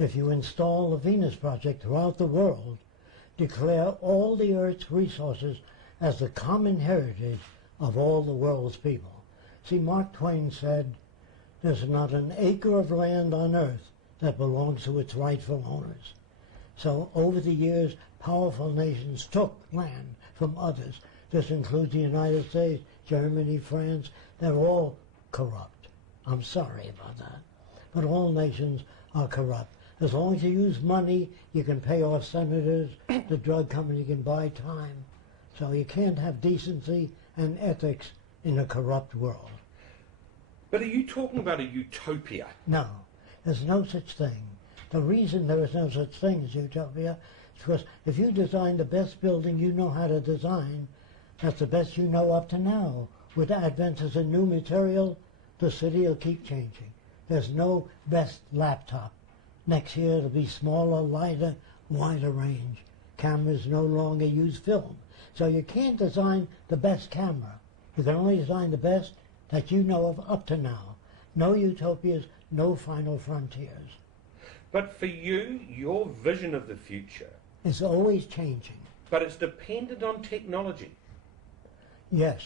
if you install the Venus Project throughout the world, declare all the Earth's resources as the common heritage of all the world's people. See, Mark Twain said, there's not an acre of land on Earth that belongs to its rightful owners. So over the years, powerful nations took land from others. This includes the United States, Germany, France. They're all corrupt. I'm sorry about that. But all nations are corrupt. As long as you use money, you can pay off senators, the drug company can buy time. So you can't have decency and ethics in a corrupt world. But are you talking about a utopia? No, there's no such thing. The reason there is no such thing as utopia is because if you design the best building you know how to design, that's the best you know up to now. With advances in new material, the city will keep changing. There's no best laptop. Next year it'll be smaller, lighter, wider range. Cameras no longer use film. So you can't design the best camera. You can only design the best that you know of up to now. No utopias, no final frontiers. But for you, your vision of the future... It's always changing. But it's dependent on technology. Yes.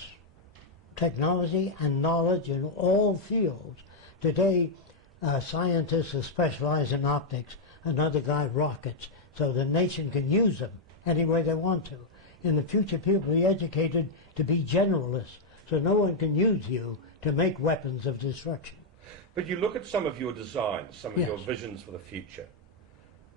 Technology and knowledge in all fields. Today, scientists who specialize in optics, another guy rockets, so the nation can use them any way they want to. In the future, people will be educated to be generalists, so no one can use you to make weapons of destruction. But you look at some of your designs, some of your visions for the future,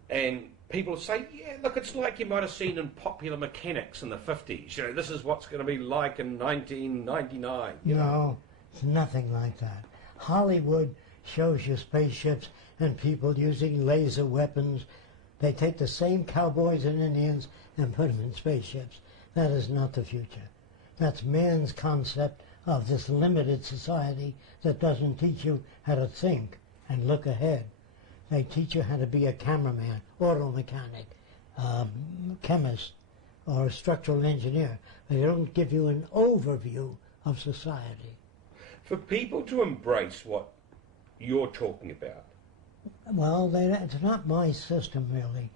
and people say, yeah, look, it's like you might have seen in Popular Mechanics in the 50s. You know, this is what's going to be like in 1999. No, it's nothing like that. Hollywood shows you spaceships and people using laser weapons. They take the same cowboys and Indians and put them in spaceships. That is not the future. That's man's concept of this limited society that doesn't teach you how to think and look ahead. They teach you how to be a cameraman, auto mechanic, chemist, or a structural engineer. They don't give you an overview of society. For people to embrace what you're talking about? Well, it's not my system, really.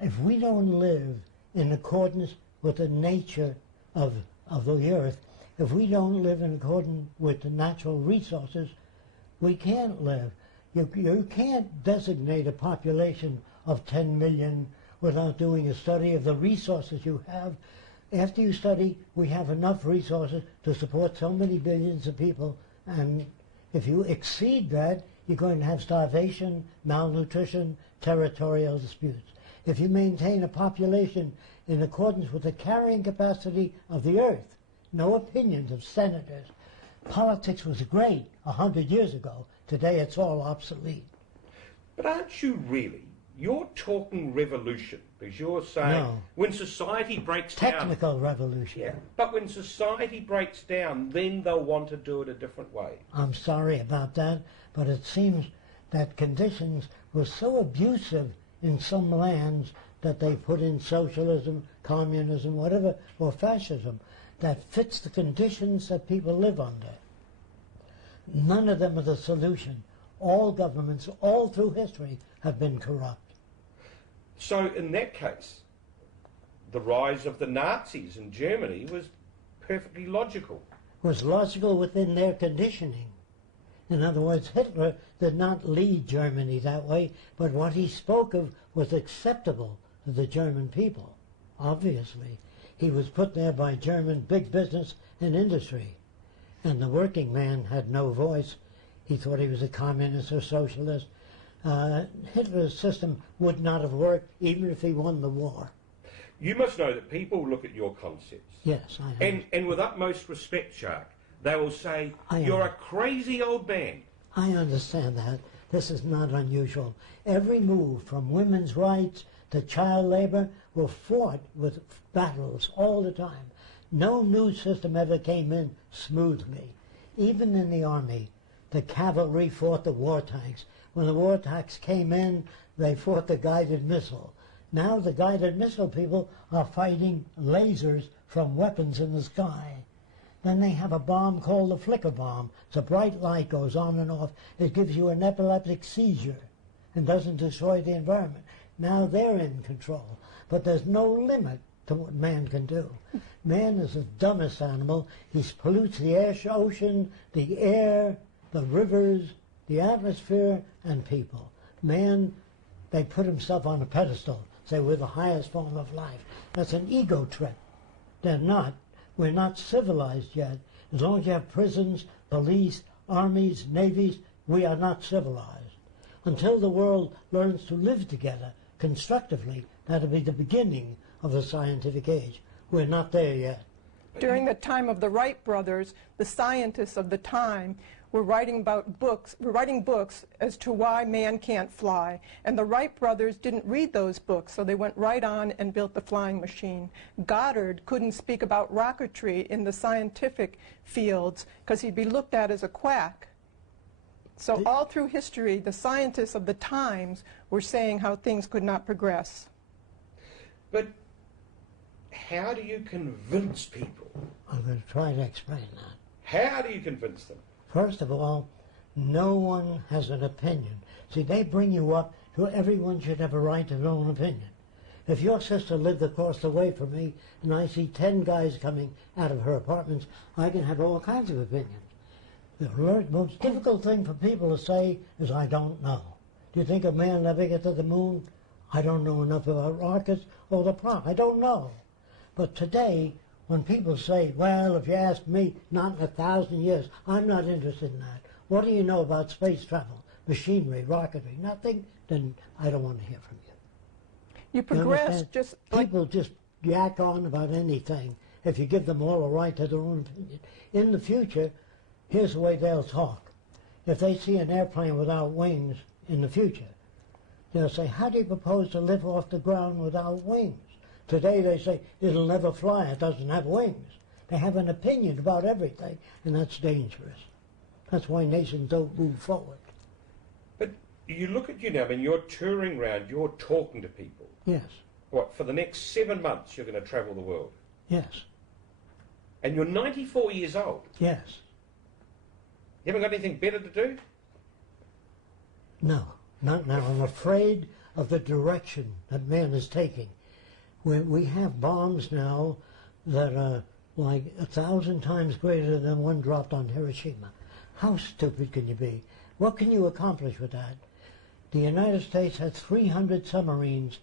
If we don't live in accordance with the nature of the earth, if we don't live in accordance with the natural resources, we can't live. You can't designate a population of 10 million without doing a study of the resources you have. After you study, we have enough resources to support so many billions of people, and if you exceed that, you're going to have starvation, malnutrition, territorial disputes. If you maintain a population in accordance with the carrying capacity of the earth, no opinions of senators. Politics was great 100 years ago. Today it's all obsolete. But aren't you really? You're talking revolution, because you're saying when society breaks down... Technical revolution. Yeah, but when society breaks down, then they'll want to do it a different way. I'm sorry about that, but it seems that conditions were so abusive in some lands that they put in socialism, communism, whatever, or fascism, that fits the conditions that people live under. None of them are the solution. All governments, all through history, have been corrupt. So in that case, the rise of the Nazis in Germany was perfectly logical. Was logical within their conditioning. In other words, Hitler did not lead Germany that way, but what he spoke of was acceptable to the German people, obviously. He was put there by German big business and industry. And the working man had no voice. He thought he was a communist or socialist. Hitler's system would not have worked even if he won the war. You must know that people look at your concepts. Yes, I have. And with utmost respect, Jacques, they will say, you're a crazy old man. I understand that. This is not unusual. Every move from women's rights to child labor were fought with battles all the time. No new system ever came in smoothly. Even in the army, the cavalry fought the war tanks. When the war tanks came in, they fought the guided missile. Now the guided missile people are fighting lasers from weapons in the sky. Then they have a bomb called the flicker bomb. It's a bright light, goes on and off. It gives you an epileptic seizure. and doesn't destroy the environment. Now they're in control. But there's no limit to what man can do. Man is the dumbest animal. He pollutes the ocean, the air, the rivers, the atmosphere, and people. Man, they put himself on a pedestal, say we're the highest form of life. That's an ego trip. They're not. We're not civilized yet. As long as you have prisons, police, armies, navies, we are not civilized. Until the world learns to live together constructively, that'll be the beginning of the scientific age. We're not there yet. During the time of the Wright brothers, the scientists of the time were writing books as to why man can't fly. And the Wright brothers didn't read those books, so they went right on and built the flying machine. Goddard couldn't speak about rocketry in the scientific fields because he'd be looked at as a quack. So all through history, the scientists of the times were saying how things could not progress. But how do you convince people? I'm going to try to explain that. How do you convince them? First of all, no one has an opinion. See, they bring you up to everyone should have a right to their own opinion. If your sister lived across the way from me and I see 10 guys coming out of her apartments, I can have all kinds of opinions. The most difficult thing for people to say is, I don't know. Do you think a man ever get to the moon? I don't know enough about rockets or the prop. I don't know. But today, when people say, well, if you ask me, not in 1,000 years, I'm not interested in that. What do you know about space travel, machinery, rocketry? Nothing? Then I don't want to hear from you. You progress just like... People just yak on about anything if you give them all a right to their own opinion. In the future, here's the way they'll talk. If they see an airplane without wings in the future, they'll say, how do you propose to live off the ground without wings? Today they say, it'll never fly, it doesn't have wings. They have an opinion about everything, and that's dangerous. That's why nations don't move forward. But you look at you now, I mean, you're touring around, you're talking to people. Yes. What, for the next 7 months you're going to travel the world? Yes. And you're 94 years old? Yes. You haven't got anything better to do? No, not now. I'm afraid of the direction that man is taking. We have bombs now that are like 1,000 times greater than one dropped on Hiroshima. How stupid can you be? What can you accomplish with that? The United States has 300 submarines,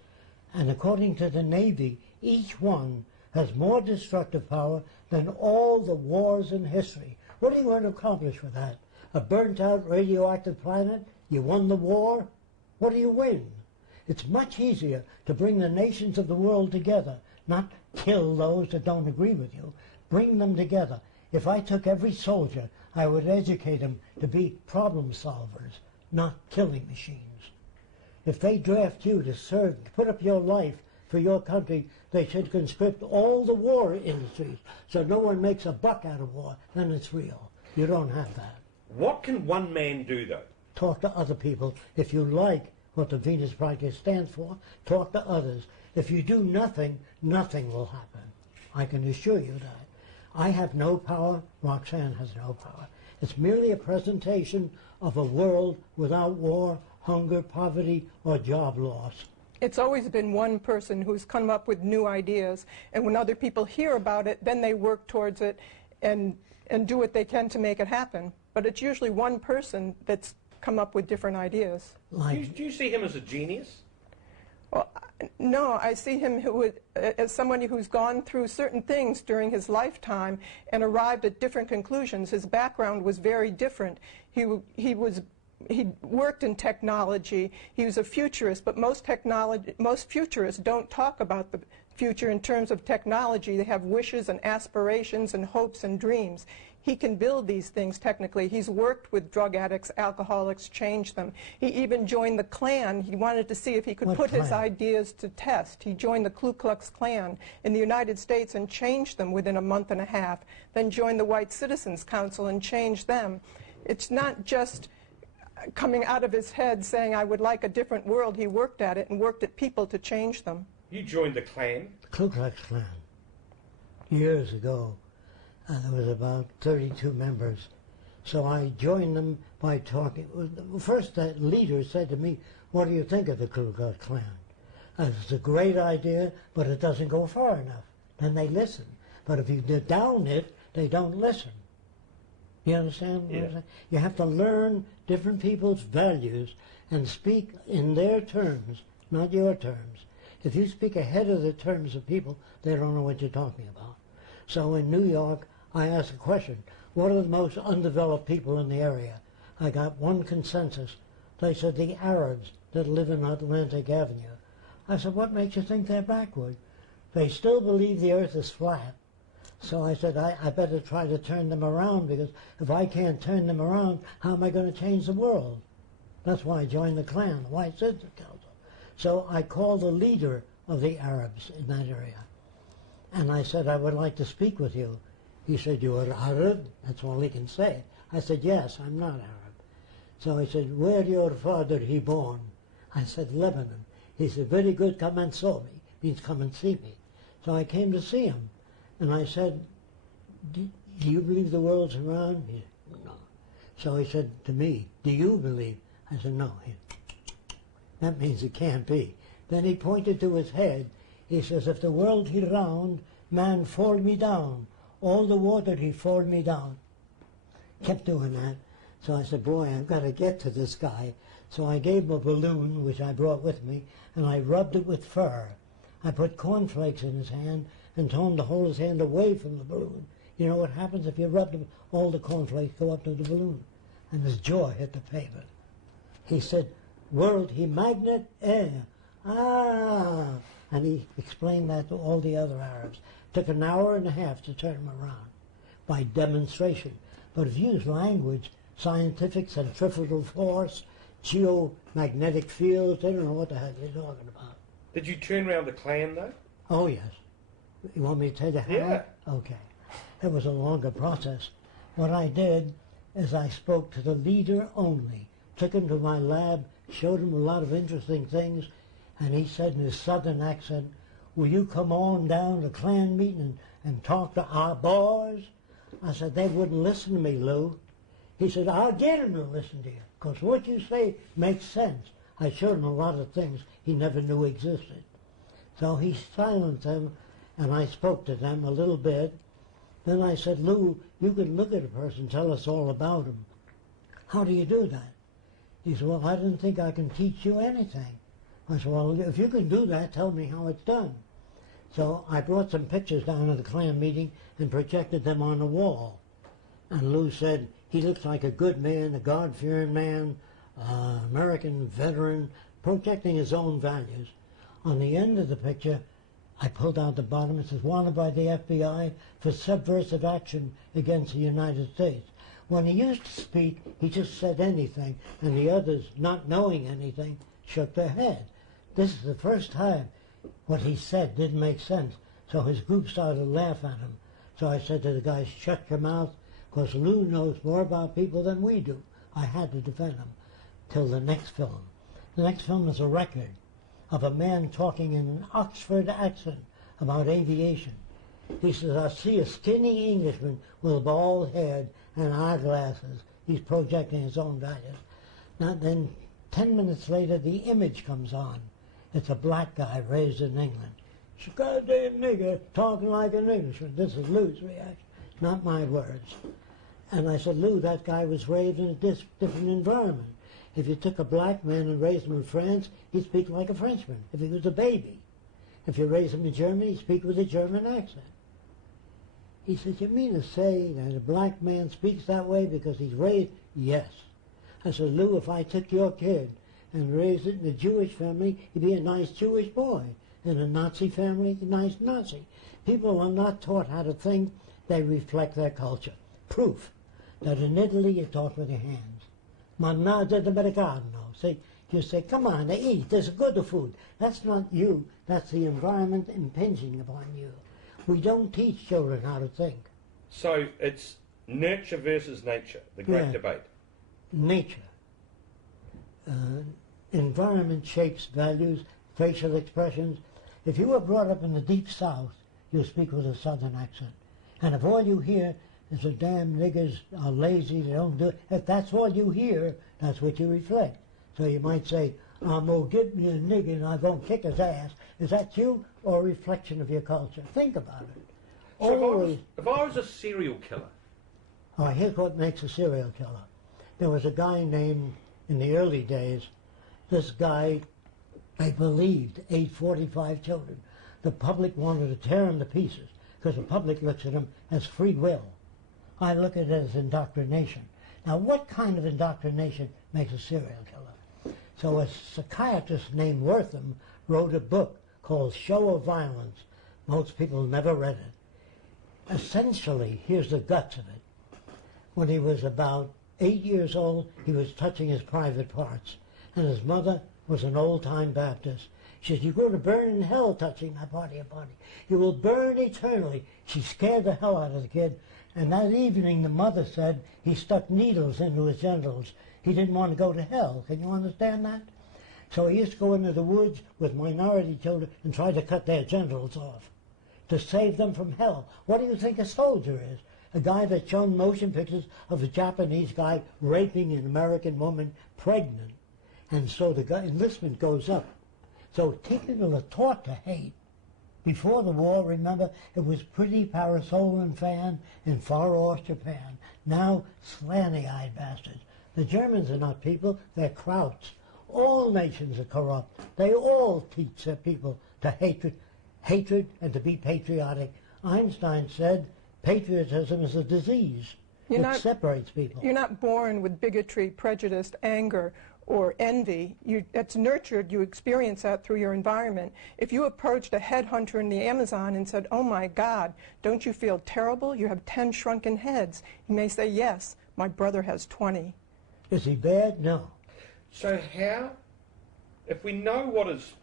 and according to the Navy, each one has more destructive power than all the wars in history. What are you going to accomplish with that? A burnt-out radioactive planet? You won the war? What do you win? It's much easier to bring the nations of the world together, not kill those that don't agree with you. Bring them together. If I took every soldier, I would educate them to be problem solvers, not killing machines. If they draft you to serve, put up your life for your country, they should conscript all the war industries so no one makes a buck out of war. Then it's real. You don't have that. What can one man do, though? Talk to other people. If you like what the Venus Project stands for, talk to others. If you do nothing, nothing will happen. I can assure you that. I have no power. Roxanne has no power. It's merely a presentation of a world without war, hunger, poverty, or job loss. It's always been one person who's come up with new ideas, and when other people hear about it, then they work towards it and do what they can to make it happen. But it's usually one person that's come up with different ideas. Do you see him as a genius? Well, no, I see him as somebody who's gone through certain things during his lifetime and arrived at different conclusions. His background was very different. He worked in technology. He was a futurist, but most futurists don't talk about the future in terms of technology. They have wishes and aspirations and hopes and dreams. He can build these things technically. He's worked with drug addicts, alcoholics, changed them. He even joined the Klan. He wanted to see if he could put his ideas to test. He joined the Ku Klux Klan in the United States and changed them within a month and a half, then joined the White Citizens Council and changed them. It's not just coming out of his head saying, I would like a different world. He worked at it and worked at people to change them. You joined the Klan? Ku Klux Klan. Years ago. There was about 32 members. So I joined them by talking. First, the leader said to me, what do you think of the Ku Klux Klan? It's a great idea, but it doesn't go far enough. Then they listen. But if you down it, they don't listen. You understand what I'm saying? You have to learn different people's values and speak in their terms, not your terms. If you speak ahead of the terms of people, they don't know what you're talking about. So in New York, I asked a question, what are the most undeveloped people in the area? I got one consensus. They said the Arabs that live in Atlantic Avenue. I said, what makes you think they're backward? They still believe the earth is flat. So I said, I better try to turn them around, because if I can't turn them around, how am I going to change the world? That's why I joined the Klan, the White Citizens Council. So I called the leader of the Arabs in that area. And I said, I would like to speak with you. He said, you are Arab? That's all he can say. I said, yes, I'm not Arab. So he said, where your father he born? I said, Lebanon. He said, very good, come and saw me. Means come and see me. So I came to see him. And I said, do you believe the world's round? He said, no. So he said to me, do you believe? I said, no. That means it can't be. Then he pointed to his head. He says, if the world he round, man fall me down. All the water he fall me down. Kept doing that. So I said, boy, I've got to get to this guy. So I gave him a balloon, which I brought with me, and I rubbed it with fur. I put cornflakes in his hand and told him to hold his hand away from the balloon. You know what happens if you rub them? All the cornflakes go up to the balloon. And his jaw hit the pavement. He said, world he magnet air. Ah! And he explained that to all the other Arabs. Took an hour and a half to turn him around by demonstration. But if you use language, scientific centrifugal force, geomagnetic fields, they don't know what the heck they're talking about. Did you turn around the Klan, though? Oh, yes. You want me to tell you how? Yeah. Okay. It was a longer process. What I did is I spoke to the leader only. Took him to my lab, showed him a lot of interesting things, and he said in his southern accent, will you come on down to Klan meeting and talk to our boys? I said, they wouldn't listen to me, Lou. He said, I'll get him to listen to you, because what you say makes sense. I showed him a lot of things he never knew existed. So he silenced them, and I spoke to them a little bit. Then I said, Lou, you can look at a person, tell us all about him. How do you do that? He said, well, I didn't think I can teach you anything. I said, well, if you can do that, tell me how it's done. So I brought some pictures down to the Klan meeting and projected them on the wall. And Lou said, he looks like a good man, a God-fearing man, American veteran, projecting his own values. On the end of the picture, I pulled out the bottom. It says, wanted by the FBI for subversive action against the United States. When he used to speak, he just said anything, and the others, not knowing anything, shook their head. This is the first time what he said didn't make sense, so his group started to laugh at him. So I said to the guys, shut your mouth, because Lou knows more about people than we do. I had to defend him till the next film. The next film is a record of a man talking in an Oxford accent about aviation. He says, I see a skinny Englishman with a bald head and eyeglasses. He's projecting his own values. Now then, 10 minutes later, the image comes on. It's a black guy raised in England. She's a goddamn nigger talking like an Englishman. This is Lou's reaction, not my words. And I said, Lou, that guy was raised in a different environment. If you took a black man and raised him in France, he'd speak like a Frenchman, if he was a baby. If you raised him in Germany, he'd speak with a German accent. He said, you mean to say that a black man speaks that way because he's raised? Yes. I said, Lou, if I took your kid and raised it in a Jewish family, he'd be a nice Jewish boy. In a Nazi family, a nice Nazi. People are not taught how to think. They reflect their culture. Proof that in Italy you talk with your hands. Mangiare d'americano. See, you say, come on, eat, there's good food. That's not you, that's the environment impinging upon you. We don't teach children how to think. So it's nurture versus nature, the great debate. Nature. Environment shapes values, facial expressions. If you were brought up in the deep south, you speak with a southern accent. And if all you hear is the damn niggers are lazy, they don't do it, if that's all you hear, that's what you reflect. So you might say, I'm going to give me a nigger and I'm going to kick his ass. Is that you or a reflection of your culture? Think about it. So if I was a serial killer. Oh, here's what makes a serial killer. There was a guy named, in the early days, this guy, they believed, ate 45 children. The public wanted to tear him to pieces because the public looks at him as free will. I look at it as indoctrination. Now, what kind of indoctrination makes a serial killer? So a psychiatrist named Wortham wrote a book called Show of Violence. Most people never read it. Essentially, here's the guts of it. When he was about 8 years old, he was touching his private parts. And his mother was an old-time Baptist. She said, "You're going to burn in hell touching my body. You will burn eternally." She scared the hell out of the kid. And that evening, the mother said he stuck needles into his genitals. He didn't want to go to hell. Can you understand that? So he used to go into the woods with minority children and try to cut their genitals off to save them from hell. What do you think a soldier is? A guy that's shown motion pictures of a Japanese guy raping an American woman pregnant. And so the enlistment goes up. So people are taught to hate. Before the war, remember, it was pretty parasol and fan in far-off Japan. Now, slanty-eyed bastards. The Germans are not people, they're krauts. All nations are corrupt. They all teach their people to hatred and to be patriotic. Einstein said patriotism is a disease. It separates people. You're not born with bigotry, prejudice, anger, or envy. It's nurtured. You experience that through your environment. If you approached a headhunter in the Amazon and said, "Oh my God, don't you feel terrible? You have 10 shrunken heads." He may say, "Yes, my brother has 20. Is he bad? No. So how, if we know what is,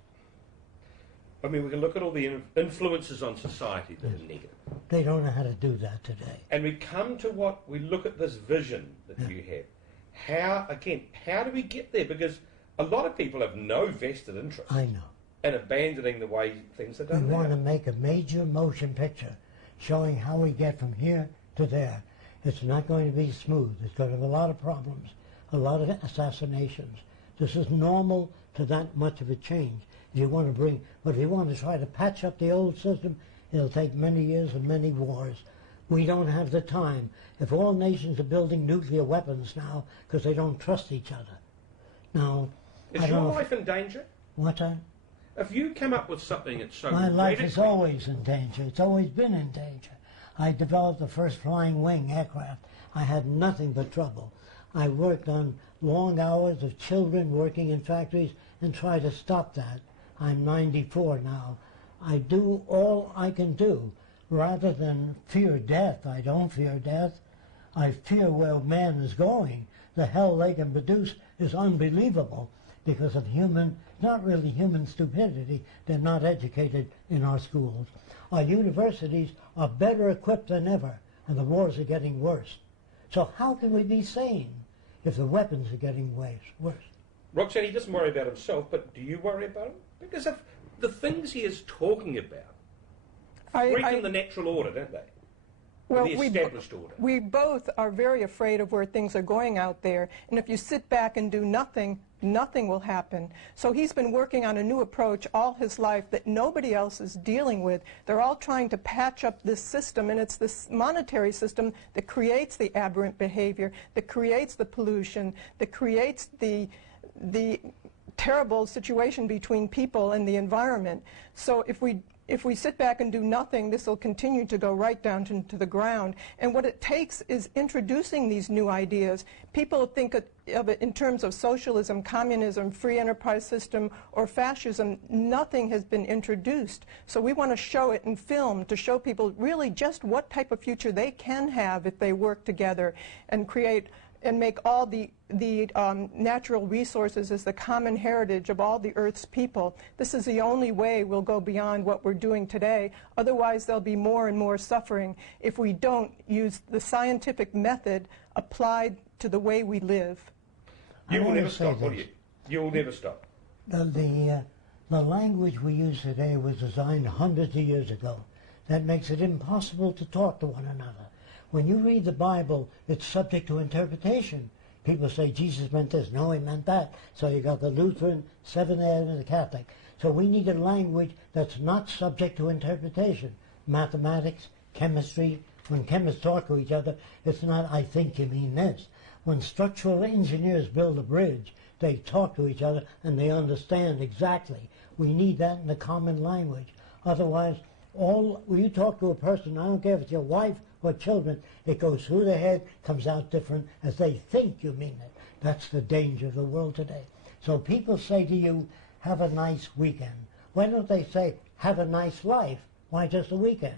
I mean, we can look at all the influences on society that are negative. They don't know how to do that today. And we come to we look at this vision that you have. How do we get there? Because a lot of people have no vested interest. I know. In abandoning the way things are done. We want to make a major motion picture showing how we get from here to there. It's not going to be smooth. It's going to have a lot of problems, a lot of assassinations. This is normal to that much of a change. If you want to try to patch up the old system, it'll take many years and many wars. We don't have the time. If all nations are building nuclear weapons now because they don't trust each other. Now, is your life in danger? What's that? If you come up with something that's so My life is always in danger. It's always been in danger. I developed the first flying wing aircraft. I had nothing but trouble. I worked on long hours of children working in factories and tried to stop that. I'm 94 now. I do all I can do. Rather than fear death, I don't fear death. I fear where man is going. The hell they can produce is unbelievable because of not really human stupidity. They're not educated in our schools. Our universities are better equipped than ever, and the wars are getting worse. So how can we be sane if the weapons are getting worse? Roxanne, he doesn't worry about himself, but do you worry about him? Because of the things he is talking about, breaking the natural order, don't they? Well, the established order. We both are very afraid of where things are going out there. And if you sit back and do nothing, nothing will happen. So he's been working on a new approach all his life that nobody else is dealing with. They're all trying to patch up this system, and it's this monetary system that creates the aberrant behavior, that creates the pollution, that creates the terrible situation between people and the environment. So if we sit back and do nothing, this will continue to go right down to the ground. And what it takes is introducing these new ideas. People think of it in terms of socialism, communism, free enterprise system, or fascism. Nothing has been introduced. So we want to show it in film to show people really just what type of future they can have if they work together and create and make all the natural resources as the common heritage of all the Earth's people. This is the only way we'll go beyond what we're doing today. Otherwise, there'll be more and more suffering if we don't use the scientific method applied to the way we live. You will never stop, will you? You will never stop. The language we use today was designed hundreds of years ago. That makes it impossible to talk to one another. When you read the Bible, it's subject to interpretation. People say Jesus meant this. No, he meant that. So you got the Lutheran, Seventh-day Adventist, the Catholic. So we need a language that's not subject to interpretation. Mathematics, chemistry, when chemists talk to each other, it's not, I think you mean this. When structural engineers build a bridge, they talk to each other and they understand exactly. We need that in the common language. Otherwise, when you talk to a person, I don't care if it's your wife or children, it goes through their head, comes out different as they think you mean it. That's the danger of the world today. So people say to you, have a nice weekend. Why don't they say, have a nice life? Why just a weekend?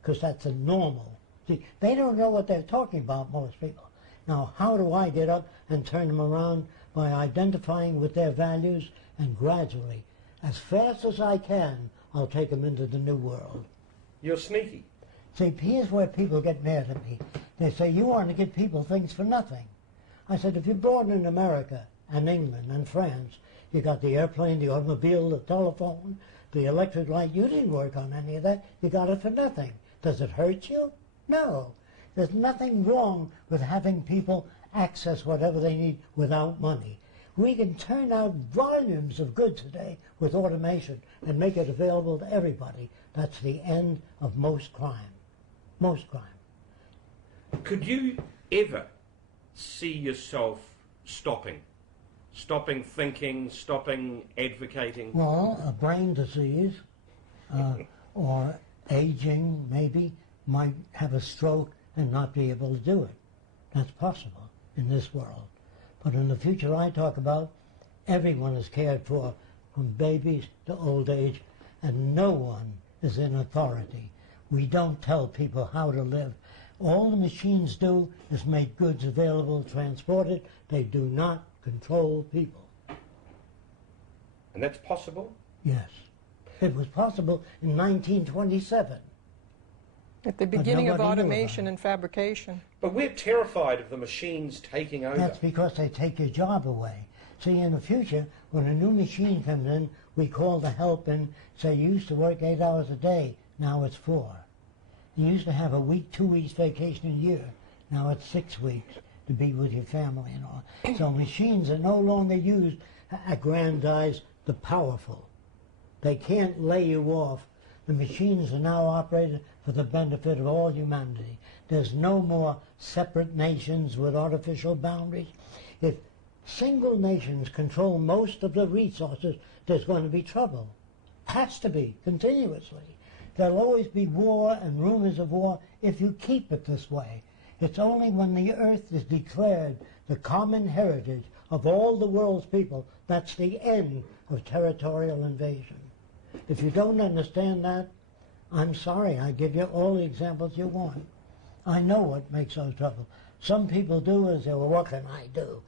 Because that's a normal. See, they don't know what they're talking about, most people. Now, how do I get up and turn them around? By identifying with their values, and gradually, as fast as I can, I'll take them into the new world. You're sneaky. See, here's where people get mad at me. They say, you want to give people things for nothing. I said, if you're born in America and England and France, you got the airplane, the automobile, the telephone, the electric light. You didn't work on any of that. You got it for nothing. Does it hurt you? No. There's nothing wrong with having people access whatever they need without money. We can turn out volumes of goods today with automation and make it available to everybody. That's the end of most crime. Most crime. Could you ever see yourself stopping thinking, stopping advocating? Well, a brain disease or aging maybe might have a stroke and not be able to do it. That's possible in this world. But in the future I talk about, everyone is cared for, from babies to old age, and no one is in authority. We don't tell people how to live. All the machines do is make goods available, transported. They do not control people. And that's possible? Yes. It was possible in 1927. At the beginning of automation and fabrication. But we're terrified of the machines taking over. That's because they take your job away. See, in the future, when a new machine comes in, we call the help and say, you used to work 8 hours a day, now it's 4. You used to have a week, 2 weeks vacation a year, now it's 6 weeks to be with your family and all. So machines are no longer used to aggrandize the powerful. They can't lay you off. The machines are now operated for the benefit of all humanity. There's no more separate nations with artificial boundaries. If single nations control most of the resources, there's going to be trouble. Has to be, continuously. There'll always be war and rumors of war if you keep it this way. It's only when the earth is declared the common heritage of all the world's people, that's the end of territorial invasion. If you don't understand that, I'm sorry, I give you all the examples you want. I know what makes those trouble. Some people do is say, well, what can I do?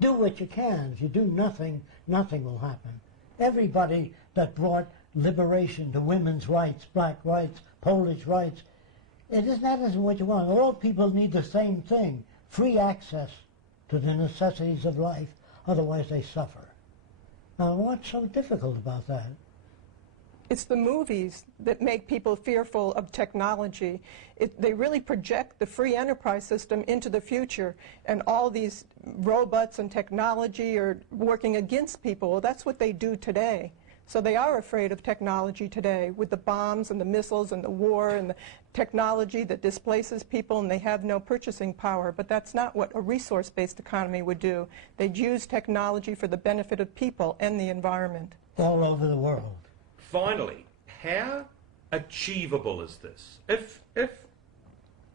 Do what you can. If you do nothing, nothing will happen. Everybody that brought liberation to women's rights, black rights, Polish rights, that isn't what you want. All people need the same thing, free access to the necessities of life, otherwise they suffer. Now, what's so difficult about that? It's the movies that make people fearful of technology. They really project the free enterprise system into the future, and all these robots and technology are working against people. Well, that's what they do today. So they are afraid of technology today, with the bombs and the missiles and the war and the technology that displaces people, and they have no purchasing power. But that's not what a resource-based economy would do. They'd use technology for the benefit of people and the environment. All over the world. Finally, how achievable is this? If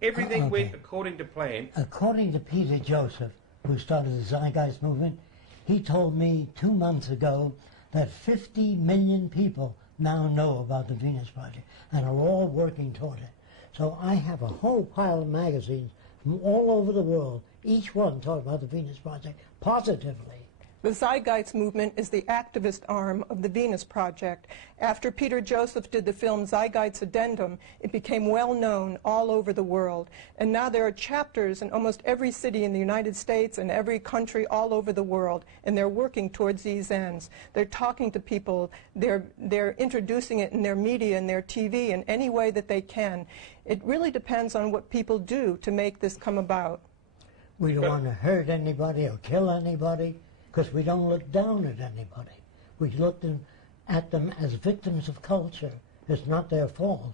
everything went according to plan... According to Peter Joseph, who started the Zeitgeist movement, he told me 2 months ago that 50 million people now know about the Venus Project and are all working toward it. So I have a whole pile of magazines from all over the world, each one talking about the Venus Project positively. The Zeitgeist movement is the activist arm of the Venus Project. After Peter Joseph did the film Zeitgeist Addendum, it became well known all over the world. And now there are chapters in almost every city in the United States and every country all over the world, and they're working towards these ends. They're talking to people, they're introducing it in their media and their TV in any way that they can. It really depends on what people do to make this come about. We don't want to hurt anybody or kill anybody because we don't look down at anybody. We look at them as victims of culture. It's not their fault.